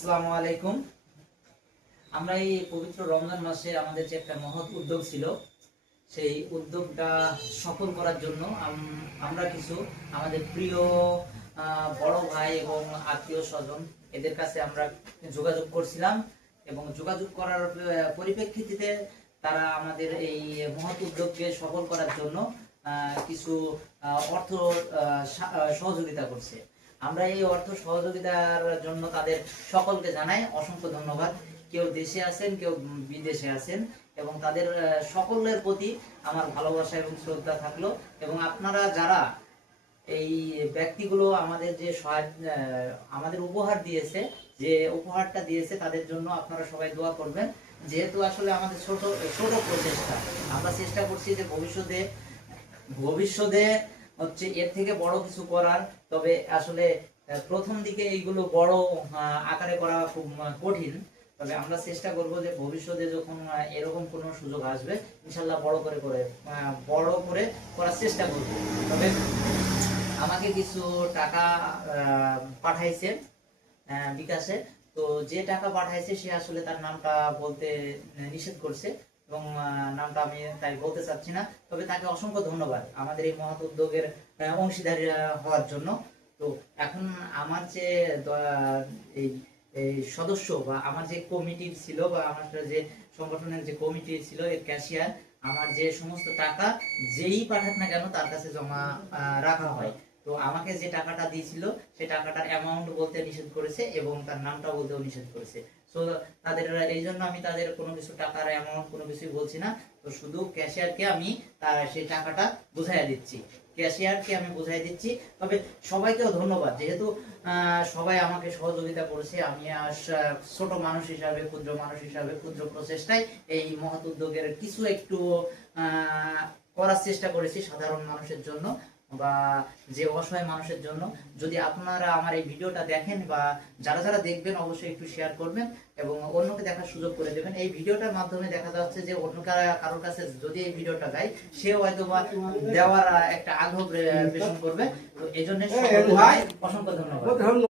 আসসালামু আলাইকুম। আমরা এই পবিত্র রমজান মাসে আমাদের যে একটা মহৎ উদ্যোগ ছিল, সেই উদ্যোগটা সফল করার জন্য আমরা কিছু আমাদের প্রিয় বড় ভাই এবং আত্মীয় স্বজন এদের কাছে আমরা যোগাযোগ করছিলাম এবং যোগাযোগ করার পরিপ্রেক্ষিতে তারা আমাদের এই মহৎ উদ্যোগকে সফল করার জন্য কিছু অর্থ সহযোগিতা করছে। আমরা এই অর্থ সহযোগিতার জন্য তাদের সকলকে জানাই অসংখ্য ধন্যবাদ। কেউ দেশে আছেন, কেউ বিদেশে আছেন, এবং তাদের সকলের প্রতি আমার ভালোবাসা এবং শ্রদ্ধা থাকলো। এবং আপনারা যারা এই ব্যক্তিগুলো আমাদের যে আমাদের উপহার দিয়েছে, যে উপহারটা দিয়েছে, তাদের জন্য আপনারা সবাই দোয়া করবেন। যেহেতু আসলে আমাদের ছোট ছোট প্রচেষ্টা, আমরা চেষ্টা করছি যে ভবিষ্যতে হচ্ছে এর থেকে বড় কিছু করার। তবে আসলে প্রথম দিকে এইগুলো বড় আকারে করা খুব কঠিন। তবে আমরা চেষ্টা করব যে ভবিষ্যতে যখন এরকম কোনো সুযোগ আসবে, ইনশাল্লাহ বড় করে করার চেষ্টা করব। তবে আমাকে কিছু টাকা পাঠাইছে বিকাশে। তো যে টাকা পাঠাইছে সে আসলে তার নামটা বলতে নিষেধ করছে, এবং নামটা আমি তাই বলতে চাচ্ছি না। তবে তাকে অসংখ্য ধন্যবাদ আমাদের এই মহৎ উদ্যোগের অংশীদার হওয়ার জন্য। তো এখন আমার যে এই এই সদস্য বা আমার যে কমিটি ছিল, বা আমার যে সংগঠনের যে কমিটি ছিল, এর ক্যাশিয়ার আমার যে সমস্ত টাকা যেই পাঠাক না কেন তার কাছে জমা রাখা হয়। তো আমাকে যে টাকাটা দিয়েছিল সেই টাকাটার অ্যামাউন্ট বলতে নিষেধ করেছে এবং তার নামটা বলতেও নিষেধ করেছে। তো তাদের এই জন্য আমি তাদের কোনো কিছু টাকার অ্যামাউন্ট কোনো কিছুই বলছি না। তো শুধু ক্যাশিয়ারকে আমি তার সেই টাকাটা বুঝাইয়া দিচ্ছি, ক্যাশিয়ারকে আমি বুঝাই দিচ্ছি। তবে সবাইকেও ধন্যবাদ, যেহেতু সবাই আমাকে সহযোগিতা করেছে। আমি ছোট মানুষ হিসাবে, ক্ষুদ্র মানুষ হিসাবে, ক্ষুদ্র প্রচেষ্টায় এই মহৎ উদ্যোগের কিছু একটু করার চেষ্টা করেছি সাধারণ মানুষের জন্য, বা যে অসহায় মানুষের জন্য। যদি আপনারা আমার এই ভিডিওটা দেখেন, বা যারা যারা দেখবেন, অবশ্যই একটু শেয়ার করবেন এবং অন্যকে দেখার সুযোগ করে দেবেন। এই ভিডিওটার মাধ্যমে দেখা যাচ্ছে যে অন্য কারোর কাছে যদি এই ভিডিওটা দেয়, সেও হয়তো বা দেওয়ার একটা আগ্রহ পোষণ করবে। তো এই জন্য অসংখ্য ধন্যবাদ।